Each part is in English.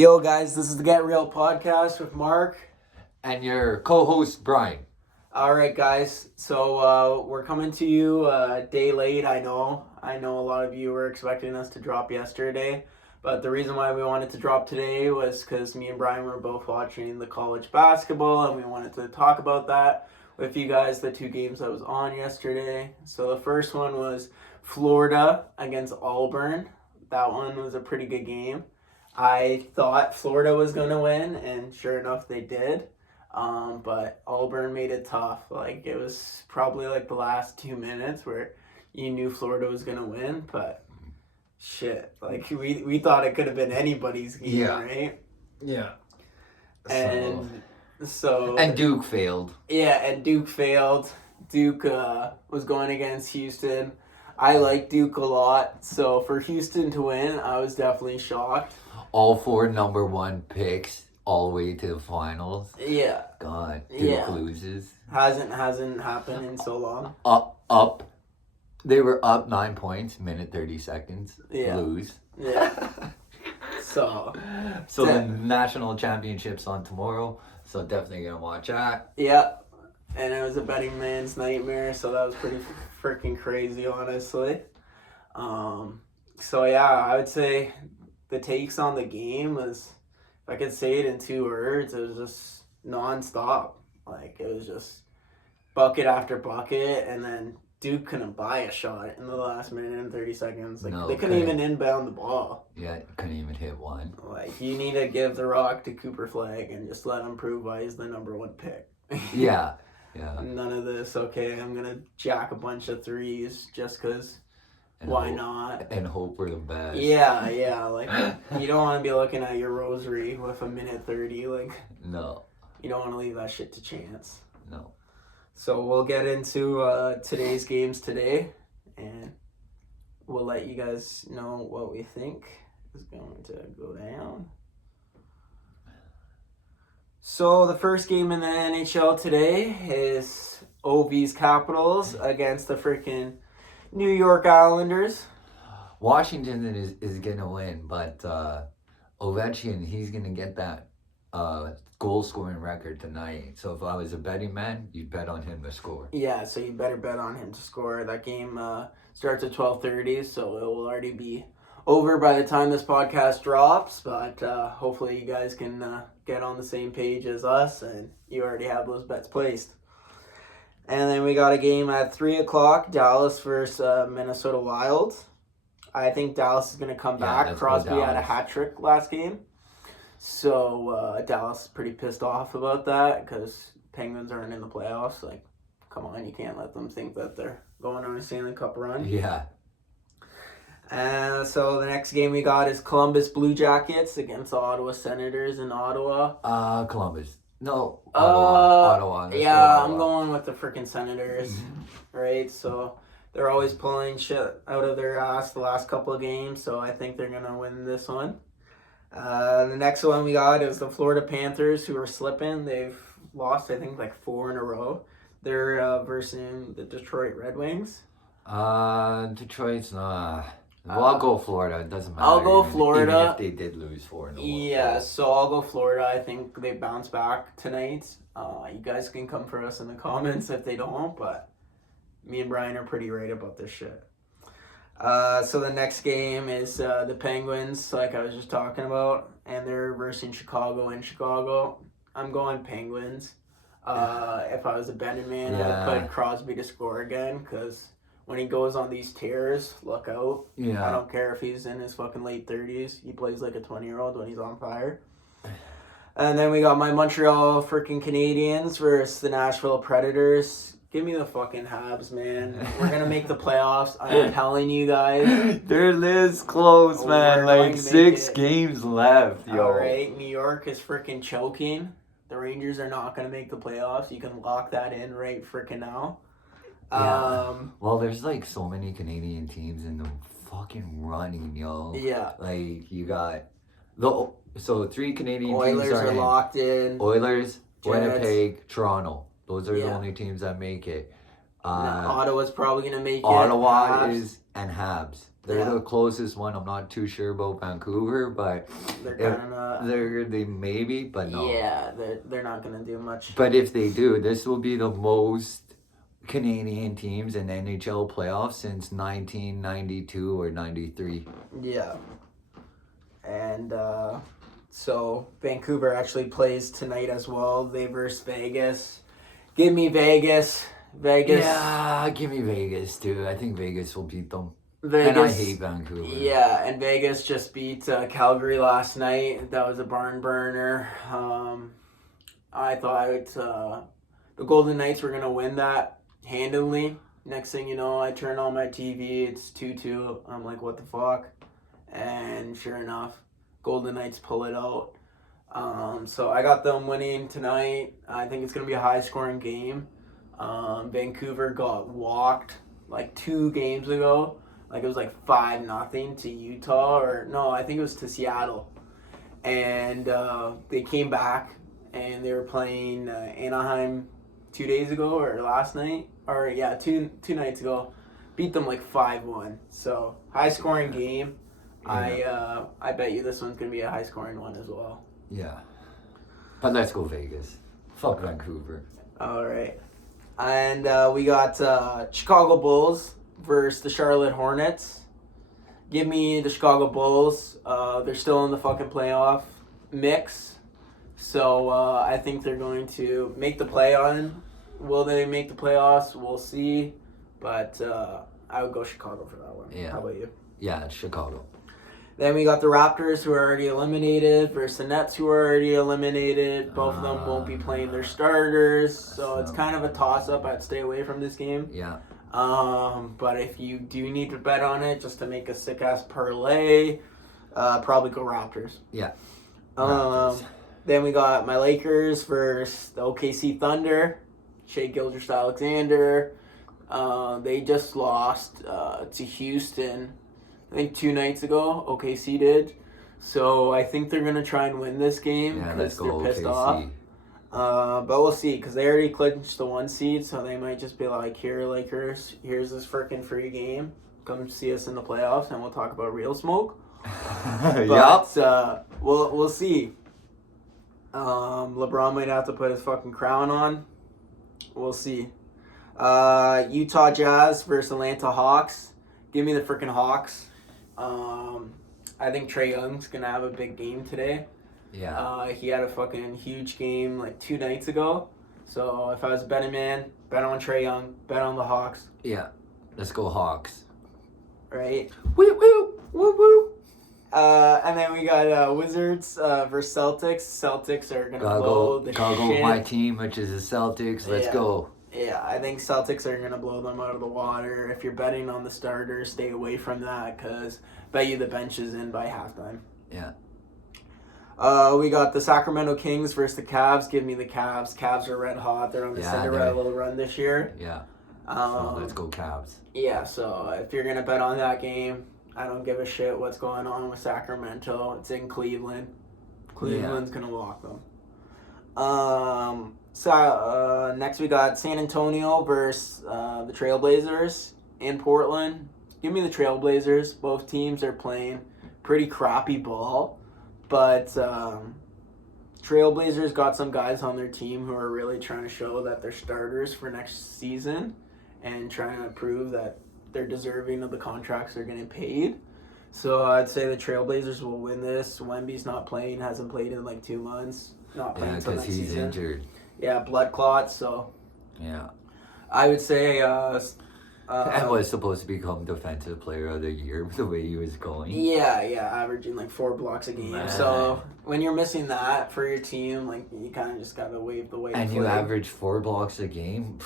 Yo, guys, this is the Get Real podcast with Mark. And your co-host, Brian. All right, guys. So we're coming to you a day late. I know a lot of you were expecting us to drop yesterday. But the reason why we wanted to drop today was because me and Brian were both watching the college basketball. And we wanted to talk about that with you guys, the two games that was on yesterday. So the first one was Florida against Auburn. That one was a pretty good game. I thought Florida was going to win, and sure enough, they did. But Auburn made it tough. Like, it was probably like the last 2 minutes where you knew Florida was going to win, but shit. Like, we thought it could have been anybody's game, right? Yeah. And And Duke failed. Yeah, and Duke failed. Duke was going against Houston. I like Duke a lot, so for Houston to win, I was definitely shocked. All 4 number 1 picks all the way to the finals. Yeah. God, Duke loses. Hasn't happened in so long. Up. They were up 9 points, minute 30 seconds. Yeah. Lose. Yeah. So the national championship's on tomorrow, so definitely gonna watch that. Yeah. And it was a betting man's nightmare, so that was pretty freaking crazy, honestly. So yeah, I would say the takes on the game was, if I could say it in 2 words, it was just nonstop. Like, it was just bucket after bucket, and then Duke couldn't buy a shot in the last minute and 30 seconds. Like, they couldn't even inbound the ball. Yeah, couldn't even hit one. Like, you need to give the rock to Cooper Flagg and just let him prove why he's the number 1 pick. Yeah. None of this, okay, I'm going to jack a bunch of threes just because. Why not? And hope for the best. Yeah. Like, you don't want to be looking at your rosary with a minute 30. Like, no. You don't want to leave that shit to chance. No. So we'll get into today's games today, and we'll let you guys know what we think is going to go down. So the first game in the NHL today is OV's Capitals against the freaking New York Islanders. Washington is going to win, but Ovechkin, he's going to get that goal-scoring record tonight. So if I was a betting man, you'd bet on him to score. Yeah, so you better bet on him to score. That game starts at 12:30, so it will already be over by the time this podcast drops. But hopefully you guys can get on the same page as us, and you already have those bets placed. And then we got a game at 3 o'clock, Dallas versus Minnesota Wild. I think Dallas is going to come back. Crosby had a hat trick last game. So Dallas is pretty pissed off about that because Penguins aren't in the playoffs. Like, come on, you can't let them think that they're going on a Stanley Cup run. Yeah. And so the next game we got is Columbus Blue Jackets against the Ottawa Senators in Ottawa. Columbus. No, Ottawa. Yeah, I'm going with the freaking Senators, right? So they're always pulling shit out of their ass the last couple of games, so I think they're going to win this one. The next one we got is the Florida Panthers, who are slipping. They've lost, I think, like 4 in a row. They're versus the Detroit Red Wings. Detroit's not... Well, I'll go Florida. It doesn't matter. I'll go Florida. Even if they did lose 4 in a row. Yeah, so I'll go Florida. I think they bounce back tonight. You guys can come for us in the comments if they don't, but me and Brian are pretty right about this shit. So the next game is the Penguins, like I was just talking about, and they're versing Chicago in Chicago. I'm going Penguins. If I was a betting man, I'd put Crosby to score again, because when he goes on these tears, look out. Yeah. I don't care if he's in his fucking late 30s. He plays like a 20-year-old when he's on fire. And then we got my Montreal freaking Canadiens versus the Nashville Predators. Give me the fucking Habs, man. We're going to make the playoffs. I'm telling you guys. They're this close, man. Like 6 games left, yo. All right, New York is freaking choking. The Rangers are not going to make the playoffs. You can lock that in right freaking now. Yeah. Well, there's like so many Canadian teams in the fucking running, yo. Yeah. Like, you got 3 Canadian Oilers teams are locked in. Oilers, Jets. Winnipeg, Toronto. Those are the only teams that make it. Ottawa's probably going to make it. Ottawa is, and Habs. They're Yeah. the closest one. I'm not too sure about Vancouver, but They're if kind of they maybe, but no. yeah, they're not gonna do much. But if they do, this will be the most Canadian teams in NHL playoffs since 1992 or 93. Yeah. And so Vancouver actually plays tonight as well. They versus Vegas. Give me Vegas. Vegas. Yeah, give me Vegas, too. I think Vegas will beat them. Vegas. And I hate Vancouver. Yeah, and Vegas just beat Calgary last night. That was a barn burner. I thought the Golden Knights were going to win that handily. Next thing you know, I turn on my TV. It's 2-2. I'm like, what the fuck? And sure enough, Golden Knights pull it out. So I got them winning tonight. I think it's going to be a high-scoring game. Vancouver got walked like 2 games ago. Like it was like 5-0 to Utah, or no, I think it was to Seattle. And they came back and they were playing Anaheim 2 days ago or last night, or yeah, two nights ago. Beat them like 5-1. So high-scoring game. Yeah. I bet you this one's gonna be a high-scoring one as well. Yeah. But let's go Vegas. Fuck Vancouver. All right. And we got Chicago Bulls versus the Charlotte Hornets. Give me the Chicago Bulls. They're still in the fucking playoff mix. So I think they're going to make the play-on. Will they make the playoffs? We'll see. But I would go Chicago for that one. Yeah. How about you? Yeah, it's Chicago. Then we got the Raptors, who are already eliminated, versus the Nets, who are already eliminated. Both of them won't be playing their starters, so it's kind of a toss-up. I'd stay away from this game. Yeah. But if you do need to bet on it, just to make a sick-ass parlay, probably go Raptors. Yeah. Then we got my Lakers versus the OKC Thunder. Shai Gilgeous-Alexander. They just lost to Houston, I think 2 nights ago. OKC did. So I think they're going to try and win this game Yeah, let's because go they're pissed OKC. off. But we'll see, because they already clinched the 1 seed, so they might just be like, here, Lakers, here's this freaking free game. Come see us in the playoffs, and we'll talk about real smoke. But we'll see. LeBron might have to put his fucking crown on. We'll see. Utah Jazz versus Atlanta Hawks. Give me the freaking Hawks. I think Trae Young's going to have a big game today. Yeah. He had a fucking huge game like 2 nights ago. So if I was a betting man, bet on Trae Young, bet on the Hawks, Yeah. Let's go Hawks. right? Woo woo. Woo woo. And then we got Wizards versus Celtics. Celtics are gonna blow the Gotta go shit. with my team, which is the Celtics. Let's Yeah. go. Yeah, I think Celtics are gonna blow them out of the water. If you're betting on the starters, stay away from that, because bet you the bench is in by halftime. Yeah. We got the Sacramento Kings versus the Cavs. Give me the Cavs. Cavs are red hot. They're on the Yeah, Cinderella run this year. Yeah. So let's Um, go Cavs. yeah, so if you're gonna bet on that game, I don't give a shit what's going on with Sacramento. It's in Cleveland. Cleveland's gonna walk them. Next we got San Antonio versus the Trailblazers in Portland. Give me the Trailblazers. Both teams are playing pretty crappy ball, but Trailblazers got some guys on their team who are really trying to show that they're starters for next season and trying to prove that they're deserving of the contracts they're getting paid. So I'd say the Trailblazers will win this. Wemby's not playing, hasn't played in like 2 months. Not playing Yeah, until because next he's season. injured. Yeah, blood clots. So Yeah. I would say And was supposed to become defensive player of the year the way he was going. yeah, averaging like 4 blocks a game. Man. So when you're missing that for your team, like you kind of just gotta wave the white And you flag. average 4 blocks a game.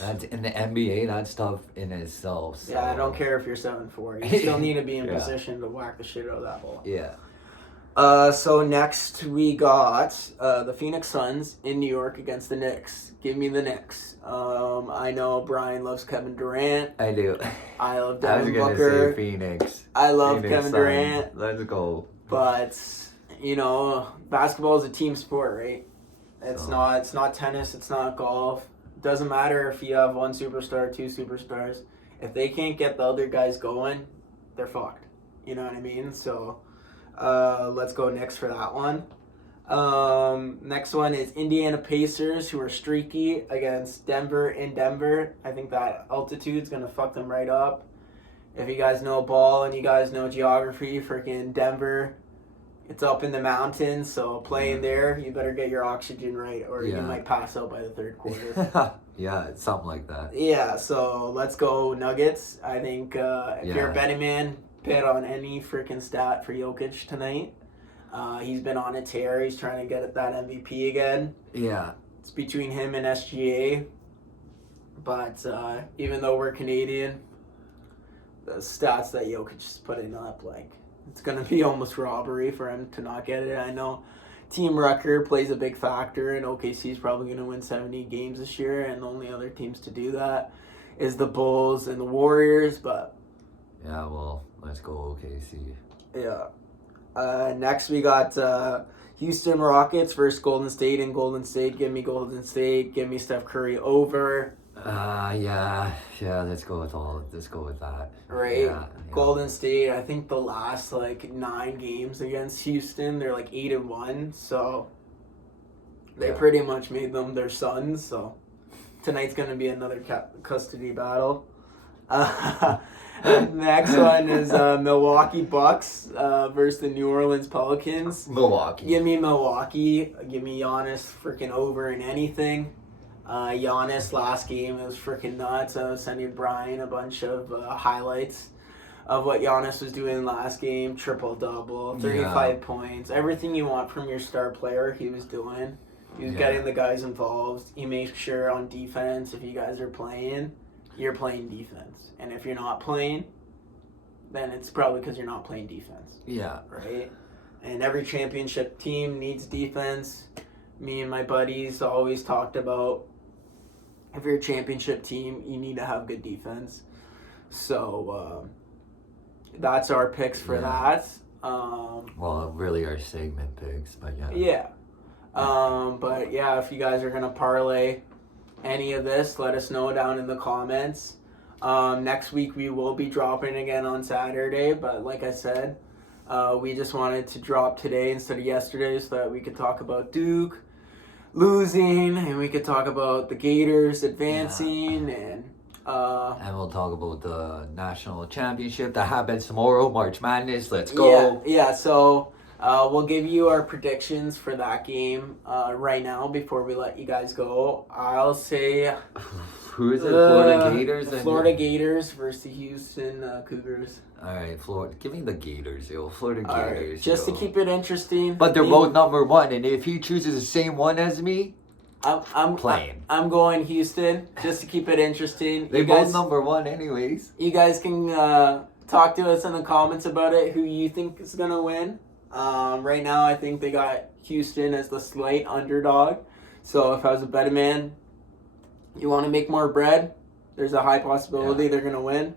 That's in the NBA. That's tough in itself. So. Yeah, I don't care if you're 7'4". You still need to be in Yeah. position to whack the shit out of that ball. Yeah. So next we got the Phoenix Suns in New York against the Knicks. Give me the Knicks. I know Brian loves Kevin Durant. I do. I love I was Devin gonna Booker. say Phoenix. I love Phoenix Kevin Suns. Durant. Let's go. But basketball is a team sport, right? It's So- not. It's not tennis. It's not golf. Doesn't matter if you have 1 superstar, 2 superstars. If they can't get the other guys going, they're fucked. You know what I mean? So let's go next for that one. Next one is Indiana Pacers, who are streaky against Denver in Denver. I think that altitude's gonna fuck them right up. If you guys know ball and you guys know geography, freaking Denver, it's up in the mountains, so playing there, you better get your oxygen right, or you might pass out by the third quarter. Yeah, something like that. Yeah, so let's go Nuggets. I think if you're a betting man, bet on any freaking stat for Jokic tonight. He's been on a tear. He's trying to get that MVP again. Yeah. It's between him and SGA. But even though we're Canadian, the stats that Jokic is putting up, like, it's going to be almost robbery for him to not get it. I know Team Rucker plays a big factor, and OKC is probably going to win 70 games this year, and the only other teams to do that is the Bulls and the Warriors, but... Yeah, well, let's go OKC. Yeah. Next, we got Houston Rockets versus Golden State. And Golden State, give me Golden State. Give me Steph Curry over. Yeah. Let's go with that. Right. Yeah. Golden State. I think the last 9 games against Houston, they're 8-1. So they pretty much made them their sons. So tonight's gonna be another custody battle. Next one is Milwaukee Bucks versus the New Orleans Pelicans. Milwaukee. Give me Milwaukee. Give me Giannis freaking over in anything. Giannis last game, it was freaking nuts. I was sending Brian a bunch of highlights of what Giannis was doing last game. Triple-double, 35 points. Everything you want from your star player, he was doing. He was getting the guys involved. He makes sure on defense, if you guys are playing, you're playing defense. And if you're not playing, then it's probably because you're not playing defense. Yeah. Right? And every championship team needs defense. Me and my buddies always talked about, if you're a championship team, you need to have good defense. So that's our picks for that. Well, really our segment picks, but yeah. Yeah. But yeah, if you guys are going to parlay any of this, let us know down in the comments. Next week we will be dropping again on Saturday, but like I said, we just wanted to drop today instead of yesterday so that we could talk about Duke losing, and we could talk about the Gators advancing, and we'll talk about the national championship that happens tomorrow, March Madness. Let's go. Yeah. So we'll give you our predictions for that game right now before we let you guys go. I'll say who is it? Florida Gators. Florida Gators versus the Houston Cougars. All right, Florida. Give me the Gators, yo. Florida Gators. Right, just to keep it interesting. But they're both number one, and if he chooses the same one as me, I'm playing. I'm going Houston just to keep it interesting. They both number one, anyways. You guys can talk to us in the comments about it. Who you think is gonna win? Right now, I think they got Houston as the slight underdog. So if I was a betting man, you want to make more bread, there's a high possibility they're gonna win.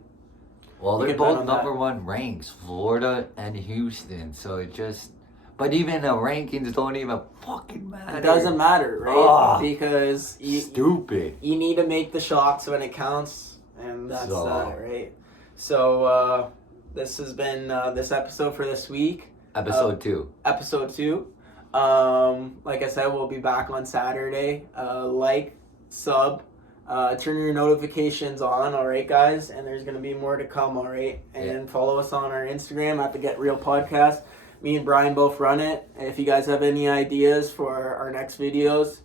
Well, they're both number one ranks, Florida and Houston. So it just, but even the rankings don't even fucking matter. It doesn't matter, right? Because stupid. You need to make the shots when it counts, and that's that, right? So this has been this episode for this week. Episode 2. Episode 2. Like I said, we'll be back on Saturday. Like, sub. Turn your notifications on, all right, guys? And there's going to be more to come, all right? And follow us on our Instagram at the Get Real Podcast. Me and Brian both run it. If you guys have any ideas for our next videos,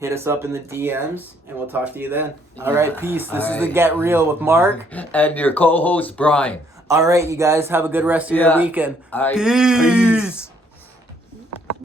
hit us up in the DMs, and we'll talk to you then. All right, peace. This is the Get Real with Mark. And your co-host, Brian. All right, you guys, have a good rest of your weekend. Peace.